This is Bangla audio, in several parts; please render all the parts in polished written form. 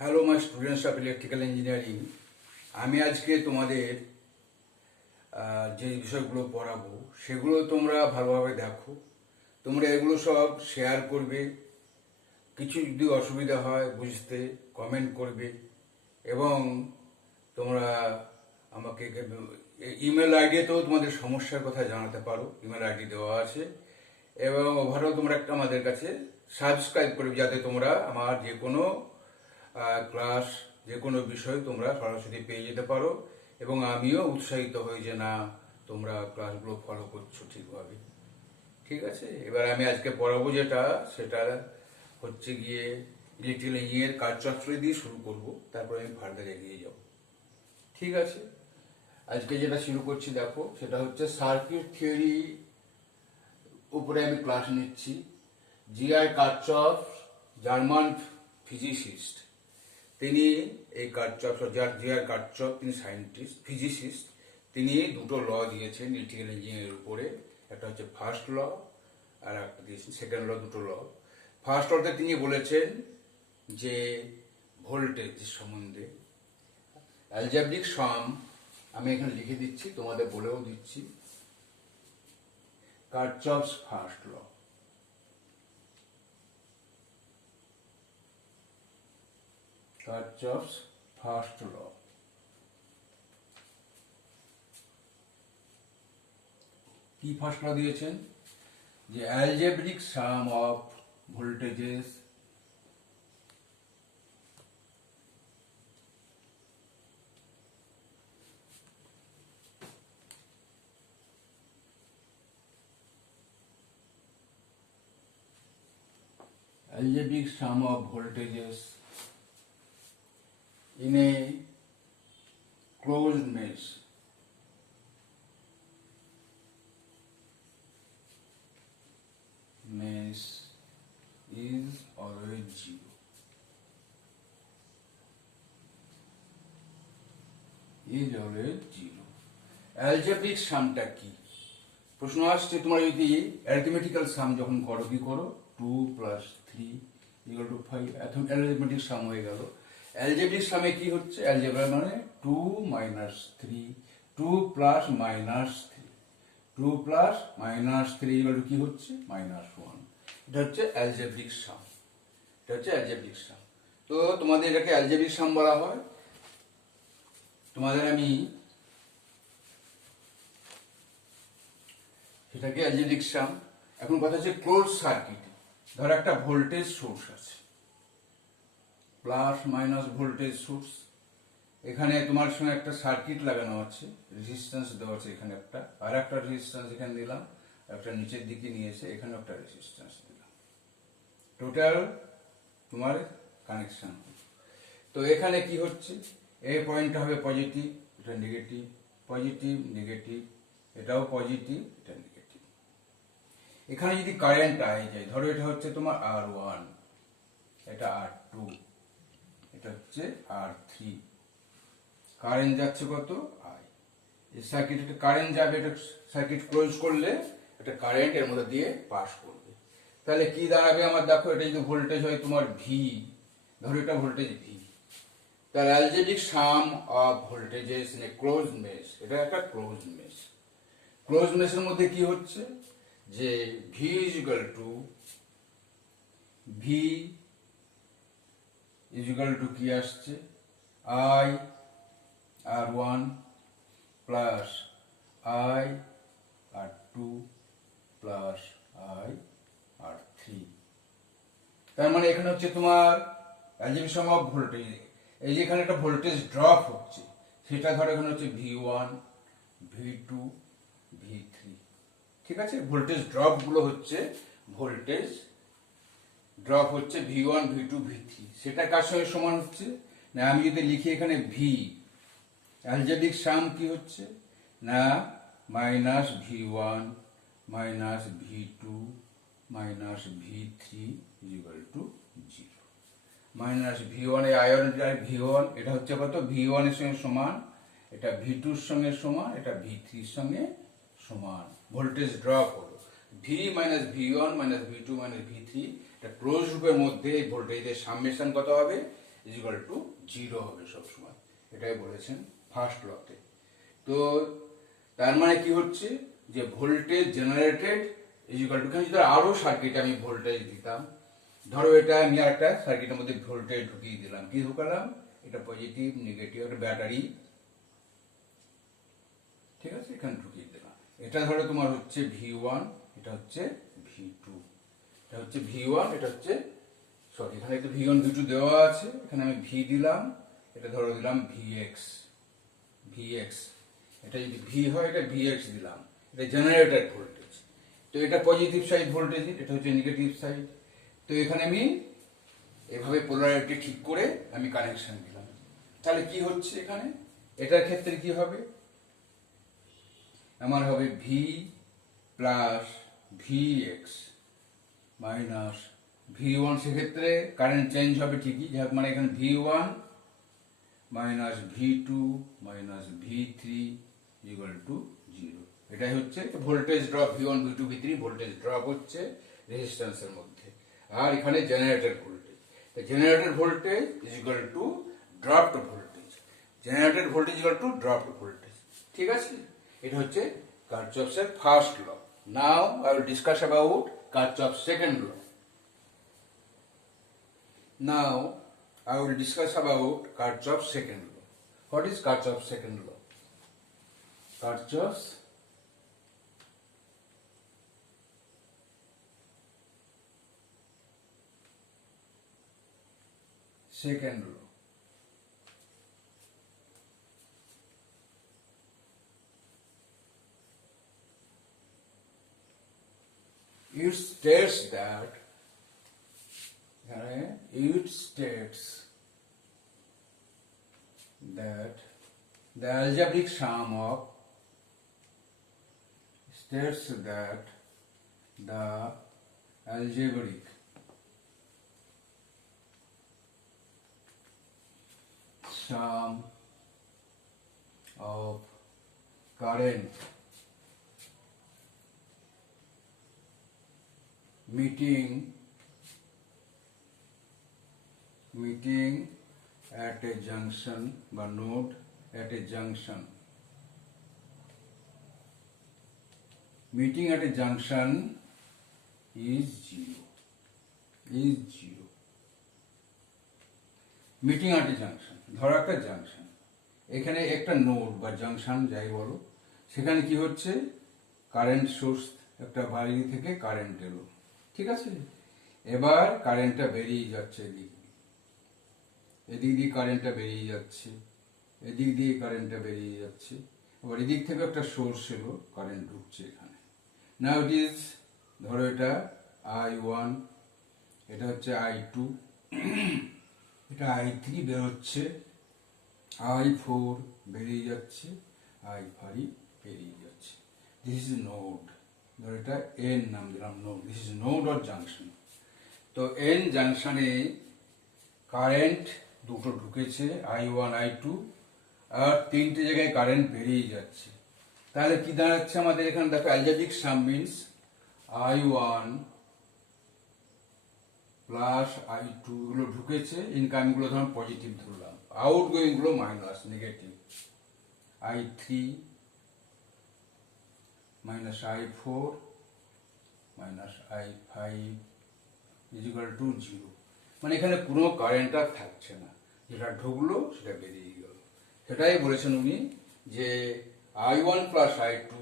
Hello my students of electrical engineering. আমি আজকে তোমাদের যে বিষয়গুলো পড়াবো সেগুলো তোমরা ভালোভাবে দেখো। তোমরা এগুলো সব শেয়ার করবে, কিছু যদি অসুবিধা হয় বুঝতে কমেন্ট করবে এবং তোমরা আমাকে ইমেল আইডিতেও তোমাদের সমস্যার কথা জানাতে পারো, ইমেল আইডি দেওয়া আছে। এবং ওভারঅল তোমরা একটা আমাদের কাছে সাবস্ক্রাইব করবে যাতে তোমরা আমার যে কোনো ক্লাস, যে কোনো বিষয় তোমরা সরাসরি পেয়ে যেতে পারো এবং আমিও উৎসাহিত হই যে না তোমরা ক্লাসগুলো ফলো করছো ঠিকভাবে। ঠিক আছে, এবার আমি আজকে পড়াবো সেটা হচ্ছে গিয়ে ইলেকট্রিক্যাল ইঞ্জিনিয়ার কার্যচক্র দিয়ে শুরু করব, তারপর আমি ফার্দার এগিয়ে যাব। ঠিক আছে, আজকে যেটা শুরু করছি দেখো, সেটা হচ্ছে সার্কিট থিওরি উপরে আমি ক্লাস নিচ্ছি। জিআর কার্চফ, জার্মান ফিজিসিস্ট, তিনি এই কার্চফ, জিআর কার্চফ, তিনি সায়েন্টিস্ট ফিজিসিস্ট। তিনি দুটো ল দিয়েছেন ইলেকট্রিক্যাল ইঞ্জিনিয়ারের উপরে। একটা হচ্ছে ফার্স্ট ল আর একটা দিয়েছেন সেকেন্ড ল, দুটো ল। ফার্স্ট লতে তিনি বলেছেন যে ভোল্টেজ সম্বন্ধে অ্যালজেব্রিক সাম, আমি এখানে লিখে দিচ্ছি, তোমাদের বলেও দিচ্ছি। Kirchhoff's first law, Kirchhoff's first law. কি ফার্স্ট ল দিয়েছেন? যে algebraic sum of voltages algebraic sum of voltages in a closed mesh is always zero. Is always zero. algebraic সামটা কি? প্রশ্ন আসছে, তোমরা যদি অ্যারিথমেটিক্যাল সাম যখন করো, কি করো? 2 + 3 = 5, এখন অ্যারিথমেটিক সাম হয়ে গেল। অ্যালজেব্রিক সামে কি হচ্ছে? অ্যালজেব্রা মানে 2 - 3, 2 + -3, 2 + -3 কি হচ্ছে? -1। এটা হচ্ছে অ্যালজেব্রিক সাম, এটা হচ্ছে অ্যালজেব্রিক সাম। তো তোমাদের এটাকে অ্যালজেব্রিক সাম বলা হয়। তোমাদের আমি সেটাকে অ্যালজেব্রিক সাম। এখন কথা হচ্ছে ক্লোজ সার্কিট। ধর একটা ভোল্টেজ সোর্স আছে, প্লাস মাইনাস ভোল্টেজ সোর্স। এখানে তোমার সঙ্গে একটা সার্কিট লাগানো আছে, রেজিস্ট্যান্স দেওয়া আছে এখানে একটা, আর একটা রেজিস্ট্যান্স এখানে দিলাম, একটা নিচের দিকে নিয়ে এসে এখানে একটা রেজিস্ট্যান্স দিলাম। টোটাল তোমার কানেকশন। তো এখানে কি হচ্ছে? এই পয়েন্টটা হবে পজিটিভ, এটা নেগেটিভ, পজিটিভ নেগেটিভ, এটাও পজিটিভ, এটা নেগেটিভ। এখানে যদি কারেন্ট আই যায়, ধরো এটা হচ্ছে তোমার R1, এটা R2, এটা হচ্ছে R3, কারেন্ট যাচ্ছে কত? I। এই সার্কিট, একটা কারেন্ট যাবে, এটা সার্কিট ক্লোজ করলে একটা কারেন্ট এর মধ্যে দিয়ে পাস করবে। তাহলে কি দাঁড়াবে আমার? দেখো, এটা যদি ভোল্টেজ হয় তোমার V, ধরো এটা ভোল্টেজ V, তাহলে algebraic sum of voltages in a close mesh, এটা একটা ক্লোজ মেশ। ক্লোজ মেশের মধ্যে কি হচ্ছে? যে V = কি আসছে? I R1 plus I R2 plus I R3। তার মানে এখানে হচ্ছে তোমার অ্যালজেব্রিক সাম অফ ভোল্টেজ। এই যে এখানে একটা ভোল্টেজ ড্রপ হচ্ছে, সেটা ধরো এখানে হচ্ছে V1 V2 V3। ঠিক আছে, ভোল্টেজ ড্রপ গুলো হচ্ছে, ভোল্টেজ ড্রপ হচ্ছে V1 V2 V3। সেটা কার সঙ্গে সমান হচ্ছে? না, আমি যদি লিখি এখানে V, অ্যালজেব্রিক সাম কি হচ্ছে? না, -V1 -V2 -V3 = 0। -V1 এ আয়রন V1, এটা হচ্ছে কত? V1 এর সঙ্গে সমান, এটা V2 এর সঙ্গে সমান, এটা V3 এর সঙ্গে সমান। ভোল্টেজ ড্রপ হলো V - V1 - V2 - V3। এটা ক্লোজ লুপের মধ্যে এই ভোল্টেজের সামেশন কত হবে? ইজ ইকুয়াল টু জিরো হবে সবসময়, এটাই বলেছেন ফার্স্ট লতে। তো তার মানে কি হচ্ছে যে voltage generated is equal two, যদি আরো সার্কিটে আমি ভোল্টেজ দিতাম, ধরো এটা আমি একটা সার্কিটের মধ্যে ভোল্টেজ ঢুকিয়ে দিলাম, কি ঢুকালাম, এটা পজিটিভ নেগেটিভ একটা ব্যাটারি, ঠিক আছে, এখানে ঢুকিয়ে দিলাম। এটা ধরো তোমার হচ্ছে V1, এটা হচ্ছে V2, এটা হচ্ছে V1, এটা হচ্ছে সরি এখানে একটু V1 V2 দেওয়া আছে, এখানে আমি V দিলাম, এটা ধরো দিলাম Vx, এটা যদি V হয় এটা Vx দিলাম, এটা জেনারেটর ভোল্টেজ। তো এটা পজিটিভ সাইড ভোল্টেজ, এটা হচ্ছে নেগেটিভ সাইড। তো এখানে আমি এভাবে পোলারিটি ঠিক করে আমি কানেকশন দিলাম। তাহলে কি হচ্ছে এখানে, এটার ক্ষেত্রে কি হবে, আমার হবে V plus Vx minus V1, সেক্ষেত্রে কারেন্ট চেঞ্জ হবে ঠিকই, যাক মানে এখানে V1 minus V2 minus V3 equal to 0। এটাই হচ্ছে voltage drop, V1 V2 V3 voltage drop হচ্ছে রেজিস্ট্যান্সের মধ্যে। আর এখানে generator voltage, generator voltage is equal to dropped voltage, generator voltage equal to dropped voltage, ঠিক আছে। এটা হচ্ছে কারচফসের first law. Now I will discuss about Kirchhoff's second law. Now I will discuss about Kirchhoff's second law. What is Kirchhoff's second law? Kirchhoff's second law. It states that the algebraic sum of current meeting at a junction বা node at a junction, meeting at a junction is zero. Meeting at a junction, ধরো একটা জাংশন, এখানে একটা নোড বা জাংশন যাই বলো, সেখানে কি হচ্ছে, কারেন্ট সোর্স একটা বাইরে থেকে কারেন্ট এলো, ঠিক আছে। এবার কারেন্টটা বেরিয়ে যাচ্ছে এদিক দিয়ে কারেন্টটা বেরিয়ে যাচ্ছে, এদিক দিয়ে কারেন্টটা বেরিয়ে যাচ্ছে, আবার এদিক থেকে একটা সোর্স এলো, কারেন্ট ঢুকছে এখানে। নাও ইট ইজ, ধরো এটা I1, এটা হচ্ছে I2, এটা I3 বেরোচ্ছে, I4 বেরিয়ে যাচ্ছে, I5 বেরিয়ে যাচ্ছে। দিস ইজ নোড, ধরো এটা N নাম দিলাম node, this is node or junction. তো N জাংশনে কারেন্ট দুটো ঢুকেছে, I1 I2, আর তিনটে জায়গায় কারেন্ট বেরিয়ে যাচ্ছে। তাহলে কি দাঁড়াচ্ছে আমাদের এখানে, দেখো অ্যালজেব্রিক সাম মিন্স I1 প্লাস I2 গুলো ঢুকেছে, ইনকামিং গুলো ধরুন পজিটিভ ধরলাম, আউটগোয়িং গুলো minus negative, I3 minus I4 minus I5 is equal two 0। মানে এখানে কোনো কারেন্ট আর থাকছে না, যেটা ঢুকলো সেটা বেরিয়ে গেল। সেটাই বলেছেন উনি যে I1 plus I2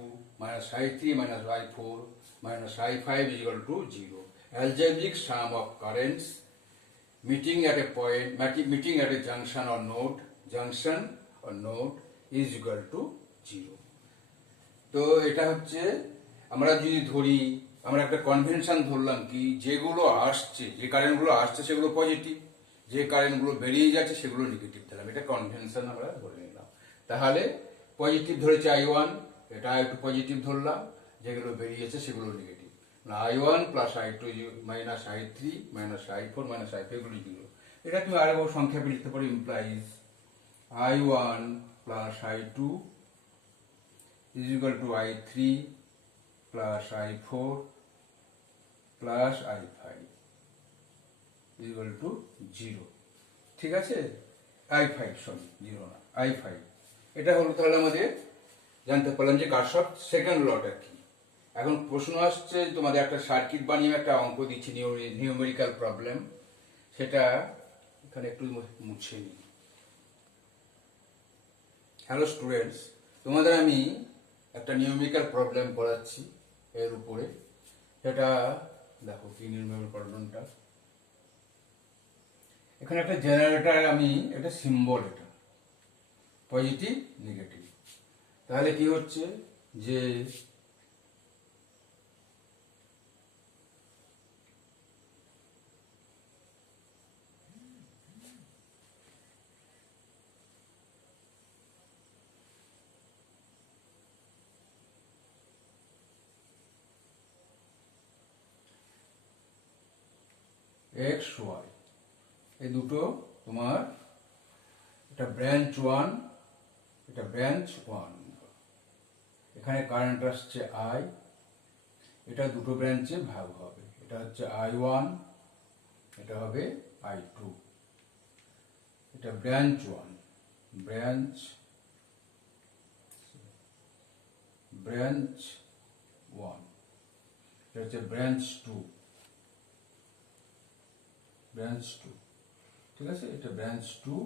minus I3 minus I4 minus I5 is equal to 0. Algebraic sum of currents meeting at a point, meeting at a junction or node is equal to 0. তো এটা হচ্ছে, আমরা যদি ধরি, আমরা একটা কনভেনশন ধরলাম কি, যেগুলো আসছে, যে কারেন্টগুলো আসছে সেগুলো পজিটিভ, যে কারেন্টগুলো বেরিয়ে যাচ্ছে সেগুলো নেগেটিভ দিলাম, এটা কনভেনশন আমরা ধরে নিলাম। তাহলে পজিটিভ ধরেছে I1, এটা একটু পজিটিভ ধরলাম, যেগুলো বেরিয়েছে সেগুলো negative, I1 plus I2 minus I3 minus I4 minus I5 এগুলো 0। এটা তুমি আরেকবার সংক্ষেপে লিখতে পারো, implies I1 plus I2 is equal to I3 plus I4 plus I5 is equal to 0। ঠিক আছে, I5, সরি 0 না, I5। এটা হলো তাহলে আমাদের জানতে পারলাম যে কারশফ সেকেন্ড লটা কি। এখন প্রশ্ন আসছে, তোমাদের একটা সার্কিট বানিয়ে একটা অঙ্ক দিচ্ছি, নিউমেরিক্যাল প্রবলেম, সেটা এখানে একটু মুছে নিই। হ্যালো স্টুডেন্টস, তোমাদের আমি একটা নিউমেরিক্যাল প্রবলেম করাচ্ছি এর উপরে। সেটা দেখো কি নিউমেরিক্যাল প্রবলেমটা। এখানে একটা জেনারেটর, আমি একটা সিম্বল, এটা পজিটিভ নেগেটিভ। তাহলে কি হচ্ছে যে এক্স ওয়াই এই দুটো তোমার, এটা ব্রাঞ্চ 1, এটা ব্রাঞ্চ 1। এখানে কারেন্ট আসছে আই, এটা দুটো ব্রাঞ্চে ভাগ হবে, এটা হচ্ছে I1, এটা হবে I2। এটা ব্রাঞ্চ 1, ব্রাঞ্চ 1, এটা হচ্ছে ব্রাঞ্চ 2, ঠিক আছে, এটা ব্রাঞ্চ 2,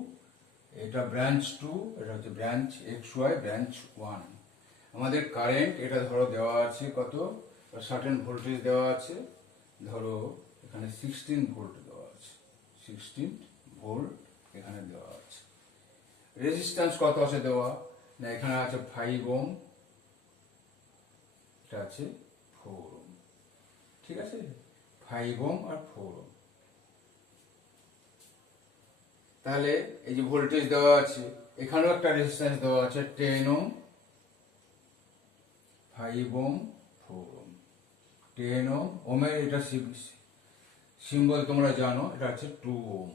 এটা ব্রাঞ্চ 2, এটা হচ্ছে ব্রাঞ্চ XY ব্রাঞ্চ 1। আমাদের কারেন্ট এটা ধরো দেওয়া আছে কত, সার্টেন ভোল্টেজ দেওয়া আছে, ধরো এখানে 16 ভোল্ট দেওয়া আছে, 16 ভোল্ট এখানে দেওয়া আছে। রেজিস্ট্যান্স কত আছে দেওয়া, না এখানে আছে 5 ওহম, এটা আছে 4 ওহম, ঠিক আছে, 5 ওহম আর 4 ওহম। তাহলে এই যে ভোল্টেজ দেওয়া আছে, এখানেও একটা রেজিস্ট্যান্স দেওয়া আছে 10 ওহম, 5 ওহম, 4 ওহম, 10 ওহম। ওহমের এটা সিম্বল তোমরা জানো, এটা হচ্ছে 2 ওহম।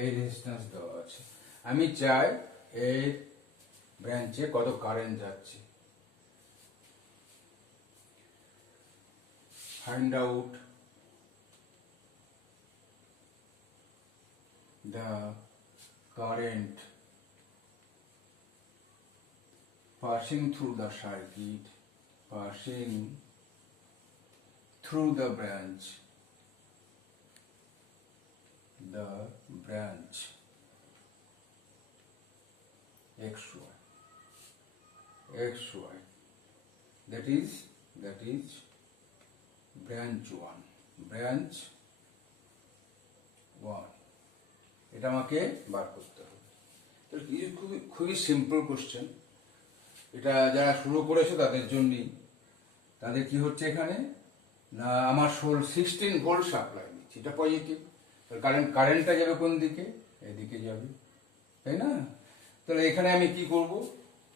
এই রেজিস্ট্যান্স দেওয়া আছে। আমি চাই এই ব্রাঞ্চে কত কারেন্ট যাচ্ছে। Find out the current passing through the circuit, passing through the branch XY, that is branch 1, এটা আমাকে বার করতে হবে। তো খুবই সিম্পল কোশ্চেন, এটা যারা শুরু করেছে তাদের জন্যই। তাদের কি হচ্ছে এখানে, না আমার 16 ভোল্ট সাপ্লাই দিচ্ছি, এটা পজিটিভ, কারেন্টটা যাবে কোন দিকে, এদিকে যাবে, তাই না? তাহলে এখানে আমি কি করব,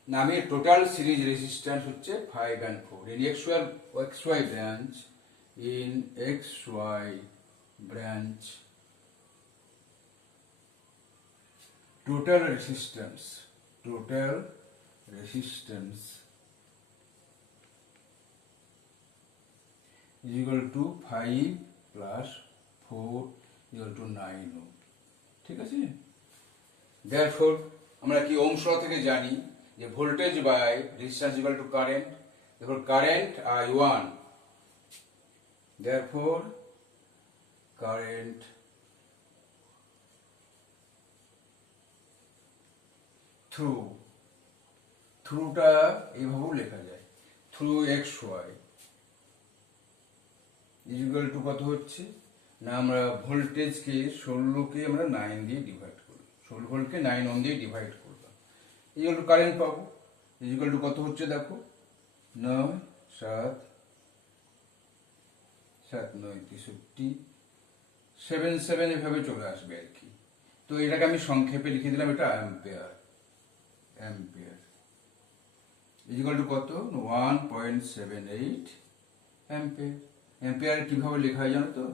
না আমি টোটাল সিরিজ রেজিস্ট্যান্স হচ্ছে 5 and 4 in XY branch, in XY branch total resistance is equal to 5 plus 4 equal to 9 ohm, ঠিক আছে। therefore আমরা কি ওহমস ল থেকে জানি যে voltage by resistance equal to current. therefore current I1, therefore current থ্রুটা এইভাবেও লেখা যায়, থ্রু XY ইকুয়াল টু কত হচ্ছে, না আমরা ভোল্টেজকে 16কে আমরা 9 দিয়ে ডিভাইড করি, 16 ভোল্টকে 9 ওহম দিয়ে ডিভাইড করলাম, ইকুয়াল টু কারেন্ট পাবো, ইকুয়াল টু কত হচ্ছে দেখো, 9 7 7 9 63 77 এভাবে চলে আসবে আর কি। তো এটাকে আমি সংক্ষেপে লিখে দিলাম, এটা অ্যাম্পিয়ার ইকুয়াল টু কত, 1.78 অ্যাম্পিয়ার। অ্যাম্পিয়ার কিভাবে লেখা হয় জানো তো,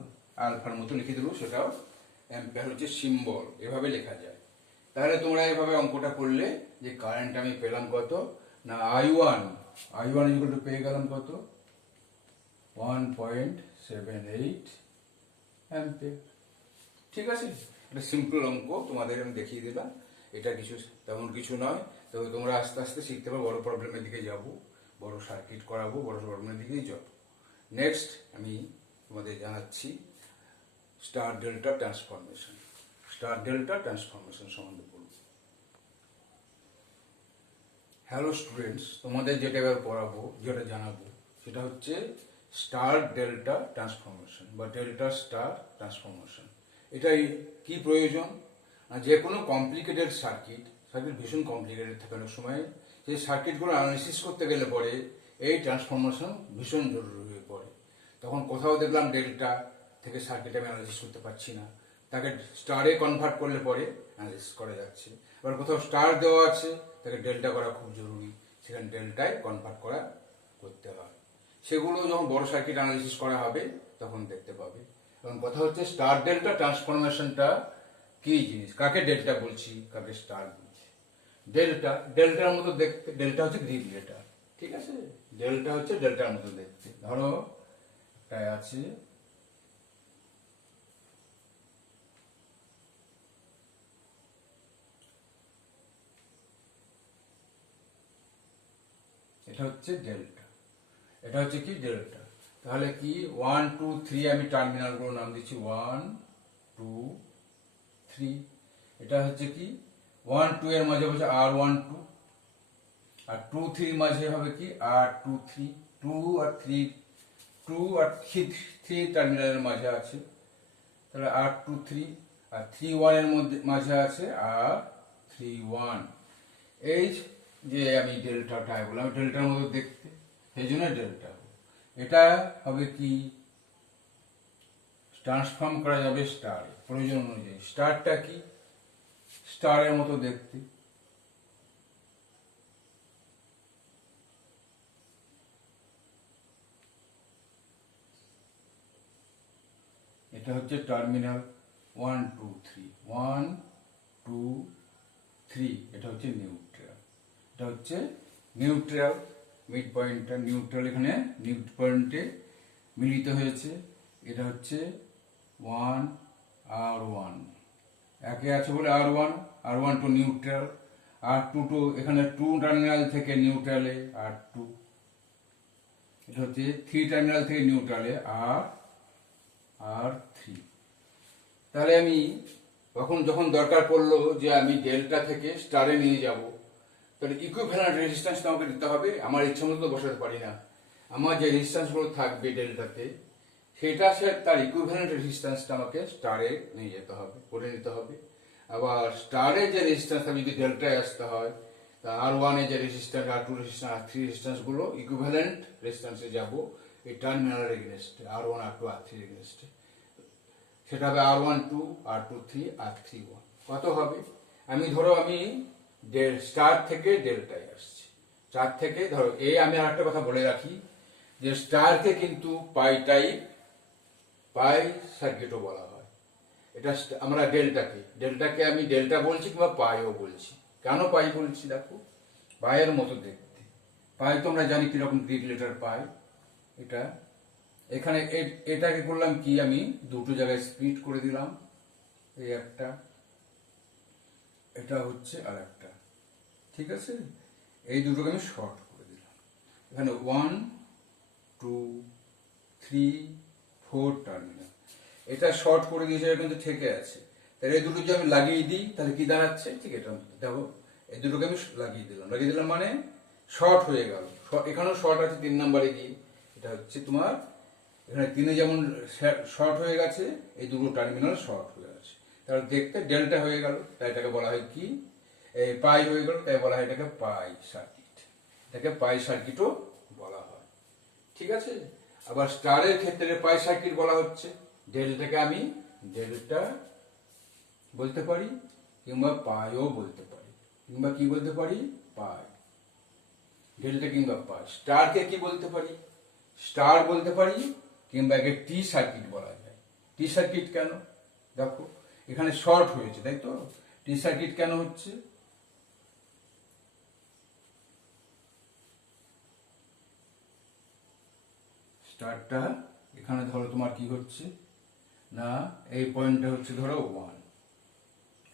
আলফার মতো লিখে দেবো, সেটাও অ্যাম্পিয়ার হচ্ছে সিম্বল, এভাবে লেখা যায়। তাহলে তোমরা এভাবে অঙ্কটা করলে যে কারেন্ট আমি পেলাম কত, না I1 ইকুয়াল টু পেয়ে গেলাম কত, 1.78 অ্যাম্পিয়ার, ঠিক আছে। একটা সিম্পল অঙ্ক তোমাদের আমি দেখিয়ে দিলাম, এটা কিছু তেমন কিছু নয়। তবে তোমরা আস্তে আস্তে শিখতে পারো, বড় প্রবলেমের দিকে যাব, বড় সার্কিট করাবো, বড় প্রবলেমের দিকেই যাব। নেক্সট আমি তোমাদের জানাচ্ছি star delta transformation. Star delta transformation সম্বন্ধে বলব। হ্যালো স্টুডেন্টস, তোমাদের যেটা এবার পড়াবো, যেটা জানাবো, সেটা হচ্ছে স্টার ডেল্টা ট্রান্সফরমেশন বা ডেল্টা স্টার ট্রান্সফরমেশন। এটাই কি প্রয়োজন? যে কোনো কমপ্লিকেটেড সার্কিট ভীষণ কমপ্লিকেটেড থাকে অনেক সময়, সেই সার্কিটগুলো অ্যানালিসিস করতে গেলে পরে এই ট্রান্সফরমেশন ভীষণ জরুরি হয়ে পড়ে। তখন কোথাও দেখলাম ডেল্টা থেকে সার্কিট আমি অ্যানালিসিস করতে পারছি না, তাকে স্টারে কনভার্ট করলে পরে অ্যানালিসিস করা যাচ্ছে। এবার কোথাও স্টার দেওয়া আছে, তাকে ডেল্টা করা খুব জরুরি, সেখানে ডেল্টায় কনভার্ট করতে হয়। সেগুলো যখন বড় সার্কিট অ্যানালিসিস করা হবে তখন দেখতে পাবে। এবং কথা হচ্ছে স্টার ডেল্টা ট্রান্সফরমেশনটা কি জিনিস, কাকে ডেল্টা বলছি, কাকে স্টার বলছি। ডেল্টার মতো দেখতে, ডেল্টা হচ্ছে গ্রিড ডেল্টা, ঠিক আছে? ডেল্টা হচ্ছে ডেল্টার মতো দেখতে। ধরো তাই আছে, এটা হচ্ছে ডেল্টা, এটা হচ্ছে কি ডেল্টা। তাহলে কি 1 2 3 আমি টার্মিনালগুলো নাম দিচ্ছি 1 2 3। এটা হচ্ছে কি 1 2 এর মাঝে হচ্ছে R12, আর 2 3 এর মাঝে হবে কি R23। 2 আর 3, 2 আর 3 টার্মিনালের মাঝে আছে, তাহলে R23। আর 3 1 এর মধ্যে মাঝে আছে R31। এই যে আমি ডেল্টাটা বললাম, ডেল্টার মতো দেখতে, সেই জন্য ডেল্টা। এটা হবে কি ট্রান্সফর্ম করা যাবে স্টারে প্রয়োজন অনুযায়ী। স্টারটা কি স্টারের মতো দেখতে, এটা হচ্ছে টার্মিনাল 1 2 3 1 2 3। এটা হচ্ছে নিউট্রাল, এটা হচ্ছে নিউট্রাল মিড পয়েন্টটা, নিউট্রাল এখানে মিড পয়েন্টে মিলিত হয়েছে। এটা হচ্ছে 1 R1, একে আছে বলে R1, R1 two neutral, R2 two এখানে 2 টার্মিনাল থেকে নিউট্রালে R2। এটা হচ্ছে 3 টার্মিনাল থেকে নিউট্রালে R3। তাহলে আমি যখন দরকার পড়লো যে আমি ডেল্টা থেকে স্টারে নিয়ে যাব, তাহলে ইকুইভ্যালেন্ট রেজিস্ট্যান্স আমাকে দিতে হবে। আমার ইচ্ছা মতো বসাতে পারি না, আমার যে রেজিস্ট্যান্সগুলো থাকবে ডেল্টাতে, সেটা তার ইকুইভ্যালেন্ট রেজিস্ট্যান্সটা আমাকে স্টারে নিয়ে যেতে হবে, করে নিতে হবে। আবার স্টারে যে রেজিস্ট্যান্স যদি ডেল্টায় আসতে হয়, তা R1 এর যে রেজিস্ট্যান্স, R2 রেজিস্ট্যান্স, R3 রেজিস্ট্যান্সগুলো ইকুইভ্যালেন্ট রেজিস্ট্যান্সে যাব এই টার্মিনালের এগেনস্টে, R1 R2 R3 এগেনস্টে। সেটা হবে R12 R23 R31। কত হবে? আমি স্টার থেকে ডেল্টায় আসছি, স্টার থেকে ধরো আমি আর একটা কথা বলে রাখি যে স্টারকে কিন্তু পাই সার্কিটও বলা হয়। এটা আমরা ডেল্টাকে আমি ডেল্টা বলছি কিংবা পাইও বলছি। কেন পাই বলছি? দেখো পাইয়ের মতো দেখতে। পাই তো আমরা জানি কিরকম, গ্রিক লেটার পাই। এটা এখানে এটাকে করলাম কি, আমি দুটো জায়গায় স্প্লিট করে দিলাম, এই একটা, এটা হচ্ছে আর একটা, ঠিক আছে? এই দুটোকে আমি শর্ট করে দিলাম। এখানে 1 2 3 4 টার্মিনাল, এটা শর্ট করে দিয়েছে, এটা কিন্তু ঠেকে আছে। তাহলে এই দুটো যদি আমি লাগিয়ে দিই তাহলে কি দাঁড়াচ্ছে? ঠিক এটা দেখো, এই দুটোকে আমি লাগিয়ে দিলাম মানে শর্ট হয়ে গেল। এখানেও শর্ট আছে 3 নম্বরে গিয়ে, এটা হচ্ছে তোমার এখানে 3-এ যেমন শর্ট হয়ে গেছে, এই দুটো টার্মিনাল শর্ট হয়ে আছে। তাহলে দেখতে ডেল্টা হয়ে গেল, তাই এটাকে বলা হয় কি পাই হয়ে গেল, তাই বলা হয় এটাকে পাই সার্কিট। এটাকে পাই সার্কিটও বলা হয়, ঠিক আছে? আবার স্টারের ক্ষেত্রে পাই সার্কিট বলা হচ্ছে, ডেল্টাকে আমি ডেল্টা বলতে পারি কিংবা পাইও বলতে পারি, কিংবা কি বলতে পারি? পাই, ডেল্টা কিংবা পাই। স্টারকে কি বলতে পারি? স্টার বলতে পারি, কিংবা একে টি সার্কিট বলা যায়। টি সার্কিট কেন? দেখো এখানে শর্ট হয়েছে, তাই তো? টি সার্কিট কেন হচ্ছে? স্টারটা এখানে ধরো তোমার কি হচ্ছে না, এই পয়েন্টটা হচ্ছে ধরো 1,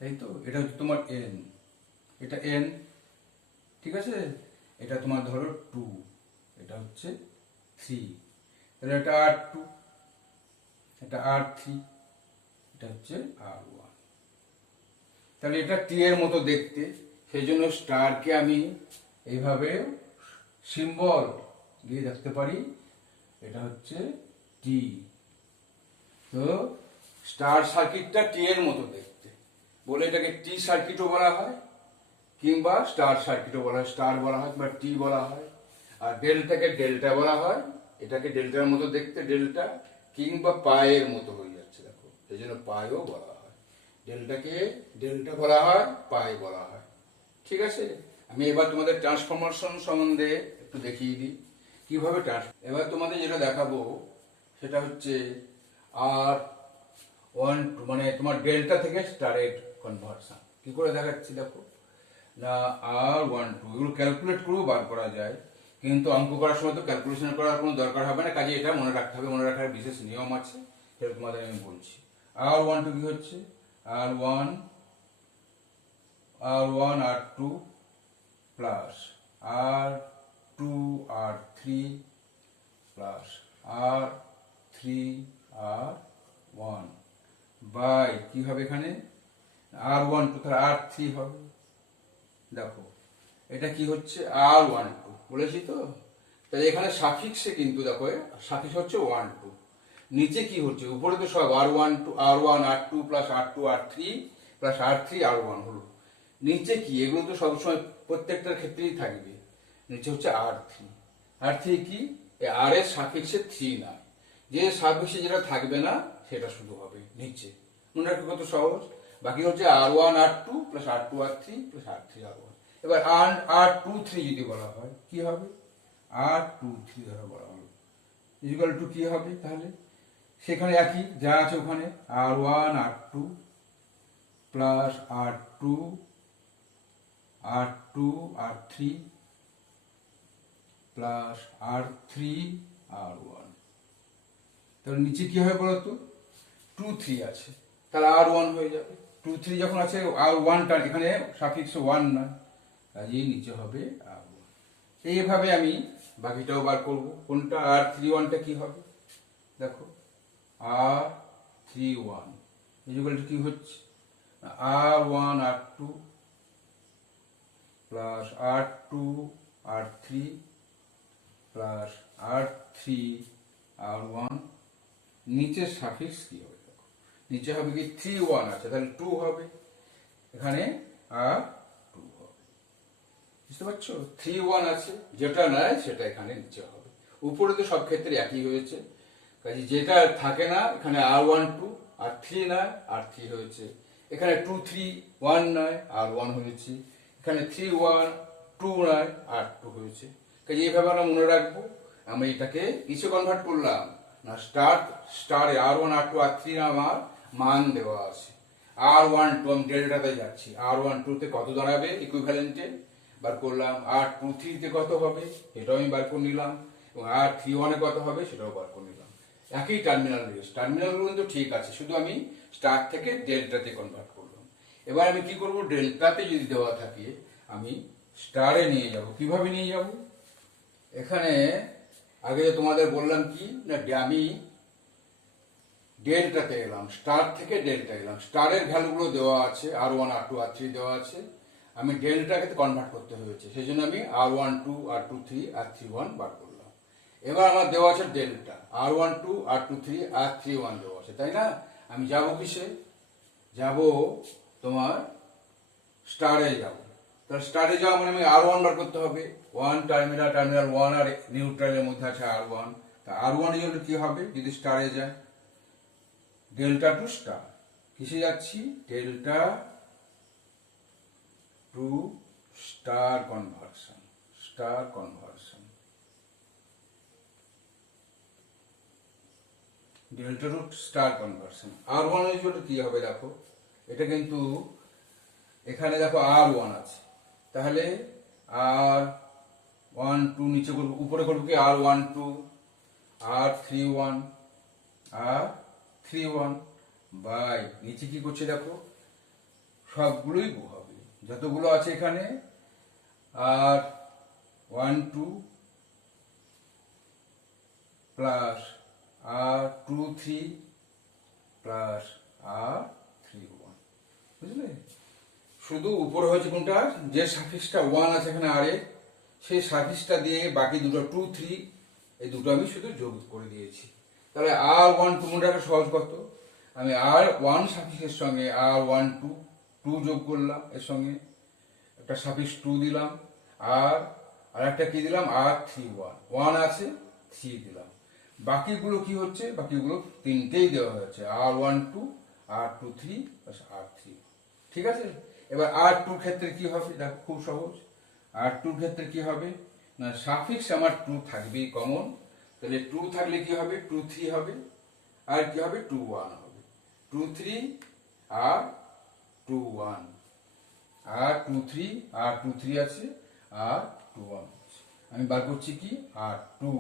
তাই তো, এটা হচ্ছে তোমার এন, এটা এন, ঠিক আছে, এটা তোমার ধরো 2, এটা হচ্ছে 3, তাহলে এটা R2, এটা R3, এটা হচ্ছে R1। তাহলে এটা টি এর মতো দেখতে, সেই জন্য স্টারকে আমি এইভাবে সিম্বল দিয়ে দেখতে পারি, এটা হচ্ছে টি। তো স্টার সার্কিটটা টি এর মতো দেখতে বলে এটাকে টি সার্কিটও বলা হয়, কিংবা স্টার সার্কিটও বলা হয়, স্টার বলা হয়, বা টি বলা হয়। আর ডেল্টাকে ডেল্টা বলা হয়, এটাকে ডেল্টার মতো দেখতে ডেল্টা, কিংবা পায়ের মতো হয়ে যাচ্ছে দেখো, এই জন্য পাইও বলা হয়। ডেল্টাকে ডেল্টা বলা হয়, পাই বলা হয়, ঠিক আছে। আমি এবার তোমাদের ট্রান্সফরমেশন সম্বন্ধে একটু দেখিয়ে দিই কিভাবে এবার তোমাদের যেটা দেখাবো সেটা হচ্ছে আর 1 মানে তোমার ডেল্টা থেকে স্টারের কনভার্সন কি করে দেখাচ্ছি দেখো না। R12 এগুলো ক্যালকুলেট করেও বার করা যায়, কিন্তু অঙ্ক করার সময় তো ক্যালকুলেশন করার কোনো দরকার হবে না, কাজে এটা মনে রাখতে হবে, মনে রাখার বিশেষ নিয়ম আছে, সেটা তোমাদের আমি বলছি। R12 কি হচ্ছে R1 R2 plus R2 R3 plus R3 R1 by কি হবে এখানে R12 তাহলে R3 হবে। দেখো এটা কি হচ্ছে R12 বলেছি তো, তাহলে এখানে সাফিক্সে কিন্তু দেখো সাফিক্স হচ্ছে 12, নিচে কি হচ্ছে উপরে তো সব R1 R1 R2 plus R2 R3 plus R3 R1 হলো, নিচে কি এগুলো তো সবসময় প্রত্যেকটার ক্ষেত্রেই থাকবে, নিচে হচ্ছে R3। R3 কি আর এর সাফিক্সে 3 না, যে সাফিক্সে যেটা থাকবে না সেটা শুধু হবে নিচে, মনে রাখো কত সহজ। বাকি হচ্ছে R1 R2 plus R2 R3 plus R3 R1। এবার R23 যদি বলা হয় কি হবে R23 ধরা বলা হলো ইকুয়াল টু কি হবে, তাহলে সেখানে একই যা আছে ওখানে R1 R2 plus R2 R3 plus R3 R1। তাহলে নিচে কি হবে বলতো 2 3 আছে, তাহলে R1 হয়ে যাবে। 2 3 যখন আছে R1 টা এখানে সাফিক্স 1 না, কাজেই নিচে হবে R1। এইভাবে আমি বাকিটাও বার করব। কোনটা R31 টা কি হবে দেখো R31 ইকুয়াল টু কি হচ্ছে R1 R2 plus R2 R3 plus R3 R1, নিচে সাফিক্স কি হবে দেখো, নিচে হবে কি 3 1 আছে তাহলে 2 হবে, এখানে R2 হবে, বুঝতে পারছো 3 1 আছে, যেটা নাই সেটা এখানে নিচে হবে। উপরে তো সব ক্ষেত্রে একই হয়েছে, কাজে যেটা থাকে না এখানে R12 R3 নয় R3 হয়েছে, এখানে 2 3 1 নয় R1 হয়েছে, এখানে 3 1 2 নয় R2 হয়েছে। কাজে এইভাবে আমরা মনে রাখবো। আমি এটাকে কিসে কনভার্ট করলাম না স্টারে R1 R2 R3 আমার মান দেওয়া আছে। R12 আমি ডেল্টাতে যাচ্ছি, R12 তে কত দাঁড়াবে ইকুইভ্যালেন্টে বার করলাম, R23 তে কত হবে এটাও আমি বার করে নিলাম, এবং R31 এ কত হবে সেটাও বার করে নিলাম। একই টার্মিনাল রেস, টার্মিনালগুলো কিন্তু ঠিক আছে, শুধু আমি স্টার থেকে ডেল্টাতে কনভার্ট করলাম। এবার আমি কি করব, ডেল্টাতে যদি দেওয়া থাকে আমি স্টারে নিয়ে যাব। কিভাবে নিয়ে যাব, এখানে আগে তোমাদের বললাম কি না আমি ডেল্টাতে এলাম, স্টার থেকে ডেল্টা এলাম, স্টারের ভ্যালুগুলো দেওয়া আছে R1 R2 R3 দেওয়া আছে, আমি ডেল্টাকে কনভার্ট করতে হয়েছে, সেই জন্য আমি R12 R23 R31 বার করলাম। এবার আমার দেওয়া আছে ডেল্টা R12 R23 R31 দেওয়া আছে, তাই না। আমি যাব কিসে, যাব তোমার স্টারে যাব, তাহলে স্টারে যাওয়া মানে আমি R1 বার করতে হবে, 1 টার্মিনাল 1 আর নিউট্রালের মধ্যে আছে R1, তা R1 এর কি হবে যদি স্টারে যায়, ডেল্টা টু স্টার, কিসে যাচ্ছি delta to star conversion, delta to star conversion. R1 এর জন্য কি হবে দেখো, এটা কিন্তু এখানে দেখো R1 আছে, তাহলে R12 নিচে করবো, উপরে করবো কি R12 R31 R31 বাই নিচে কি করছে দেখো সবগুলোই গো হবে, যতগুলো আছে এখানে। আর 1 2 প্লাস আর 2 3 প্লাস আর 3 1, বুঝলে? শুধু উপরে হয়েছে কোনটা, যে সাফিক্সটা 1 আছে এখানে আর এ, সেই সাফিক্সটা দিয়ে বাকি দুটো 2 3 এই দুটো আমি শুধু যোগ করে দিয়েছি। তাহলে আর 1 2 মনে রাখা সহজ কত, আমি আর 1 সাফিক্সের সঙ্গে আর 1 2 2 যোগ করলাম, এর সঙ্গে একটা সাফিক্স 2 দিলাম, আর একটা কি দিলাম, আর 3 1, 1 আছে 3 দিলাম। বাকিগুলো কি হচ্ছে, বাকিগুলো তিনটেই দেওয়া হয়েছে, আর 1 2 আর 2 3 আর 3, ঠিক আছে? এবার আর 2 ক্ষেত্রে কি হবে, দেখো খুব সহজ। আর 2 ক্ষেত্রে কি হবে না, সাফিক্স আমার 2 থাকবেই কমন, তাহলে 2 থাকলে কি হবে, 2 3 হবে, আর কি হবে 2 1 হবে, 2 3 আর 2 1, আর 2 3 আর 2 3 আছে, আর 2 1 আছে। আমি বার করছি কি, আর 2,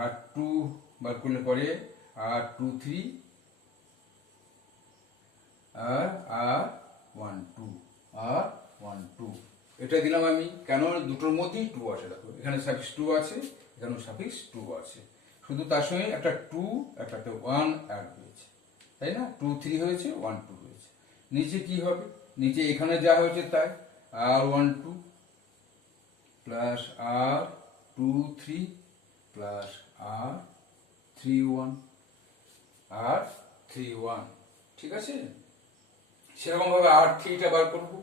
আর 2 বার করলে পরে আর 2 3 আর 1 2 আর 1 2, এটা দিলাম আমি। কেন, দুটোর মধ্যেই 2 আছে, দেখো এখানে সাফিক্স 2 আছে, এখানেও সাফিক্স 2 আছে, শুধু তার সঙ্গে একটা 2 একটা 1 অ্যাড হয়েছে, তাই না? 2 3 হয়েছে, 1 2 হয়েছে। নিচে কি হবে, নিচে এখানে যা হয়েছে তাই, আর 1 2 প্লাস আর 2 3 প্লাস আর 3 1, আর 3 1, ঠিক আছে? সেরকম ভাবে আর 3টা বার করবো।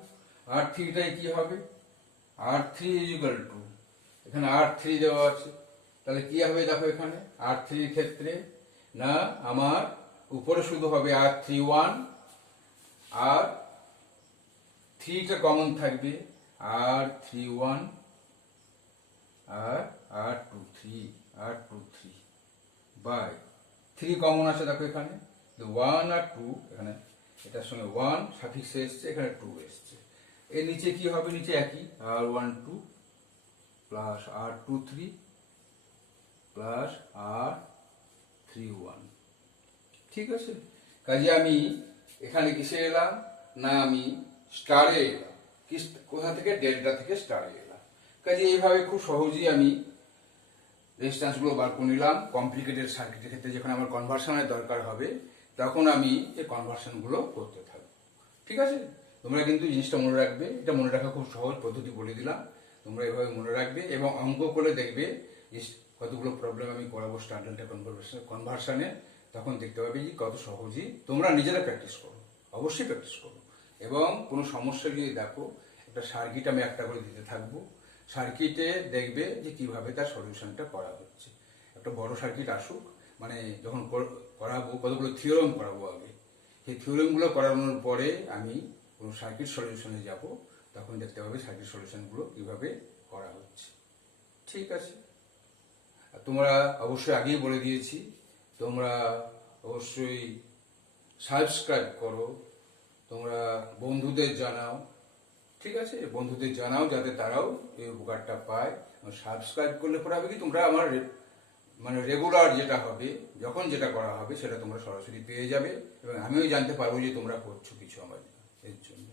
আর 3টায় কি হবে, আর 3 ইজ ইকুয়াল টু, এখানে আর 3 দেওয়া আছে, তাহলে কি হবে দেখো এখানে আর 3 ক্ষেত্রে, না আমার উপরে শুধু হবে আর 3 1, আর 3টা কমন থাকবে, আর 3 1 আর 2 3 আর 2 3 বাই 3 কমন আছে, দেখো এখানে 1 আর 2, এখানে এটার সঙ্গে 1 সাফিক্স এসছে, এখানে 2 এসছে। এর নিচে কি হবে, নিচে একই, আর 1 2 প্লাস আর 2 3 প্লাস আর 3 1, ঠিক আছে? কাজে আমি এখানে কিসে এলাম না, আমি স্টারে এলাম, কোথা থেকে, ডেল্টা থেকে স্টারে এলাম। কাজে এইভাবে খুব সহজেই আমি রেজিস্ট্যান্সগুলো বার করে নিলাম। কমপ্লিকেটেড সার্কিটের ক্ষেত্রে যখন আমার কনভার্সনের দরকার হবে, তখন আমি এই কনভার্সনগুলো করতে থাকবো, ঠিক আছে? তোমরা কিন্তু জিনিসটা মনে রাখবে, এটা মনে রাখা খুব সহজ পদ্ধতি বলে দিলাম, তোমরা এভাবে মনে রাখবে এবং অঙ্ক করে দেখবে যে কতগুলো প্রবলেম আমি করাবো স্ট্যান্ডার্ড কনভার্সনে, তখন দেখতে পাবে যে কত সহজেই তোমরা নিজেরা প্র্যাকটিস করো, অবশ্যই প্র্যাকটিস করো। এবং কোনো সমস্যা যদি দেখো, একটা সার্কিট আমি একটা করে দিতে থাকবো, সার্কিটে দেখবে যে কিভাবে তার সলিউশনটা করা হচ্ছে। একটা বড় সার্কিট আসুক, মানে যখন করাবো কতগুলো থিওরেম করাবো আগে, সেই থিওরেমগুলো করানোর পরে আমি কোনো সার্কিট সলিউশনে যাব, তখন দেখতে পাবে সার্কিট সলিউশনগুলো কিভাবে করা হচ্ছে, ঠিক আছে? আর তোমরা অবশ্যই আগেই বলে দিয়েছি, তোমরা অবশ্যই সাবস্ক্রাইব করো, তোমরা বন্ধুদের জানাও, ঠিক আছে? বন্ধুদের জানাও যাতে তারাও এই উপকারটা পায়। সাবস্ক্রাইব করলে পরে হবে কি, তোমরা আমার মানে রেগুলার যেটা হবে, যখন যেটা করা হবে সেটা তোমরা সরাসরি পেয়ে যাবে, এবং আমিও জানতে পারবো যে তোমরা করছো কিছু আমার এর জন্য।